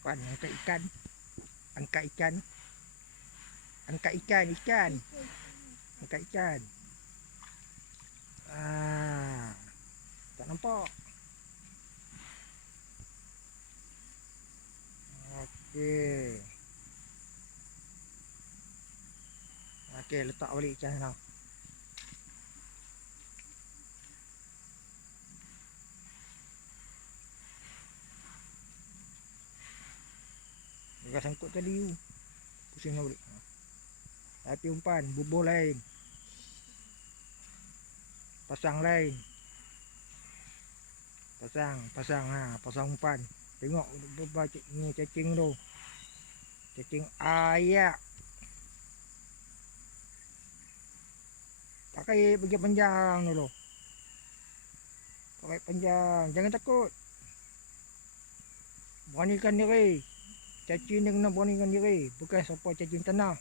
Pan, angkat ikan. Angkat ikan. Angkat ikan, ikan. Angkat ikan. Tak nampak. Okey. Okey, letak balik ikan sana. Dia sangkut tadi tu. Pusing balik. Tapi umpan, bubuh lain. Pasang lain. Pasang umpan. Tengok ni cacing tu. Cacing ayak. Pakai bagian panjang dulu. Pakai panjang, jangan takut. Beranikan diri. Cacing dia kena beranikan diri. Bukan siapa cacing tanah.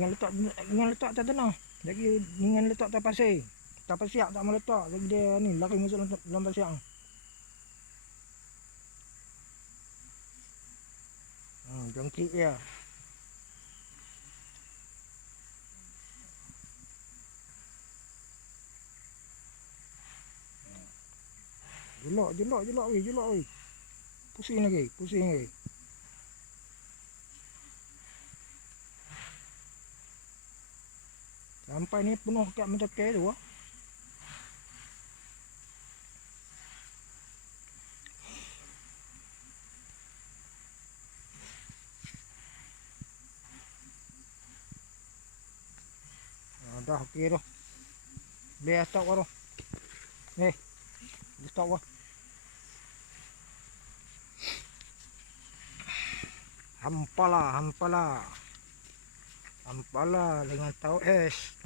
Jangan letak atas tanah. Lagi jangan letak atas pasir. Atas pasir tak mau letak. Lagi dia ni lari masuk dalam pasir. Jongklik dia. Jelak weh. Pusing lagi. Sampai ni penuh kat mentekai tu. Dah okey tu. Boleh stop tu. Stop lah. Hampala dengan tahu es.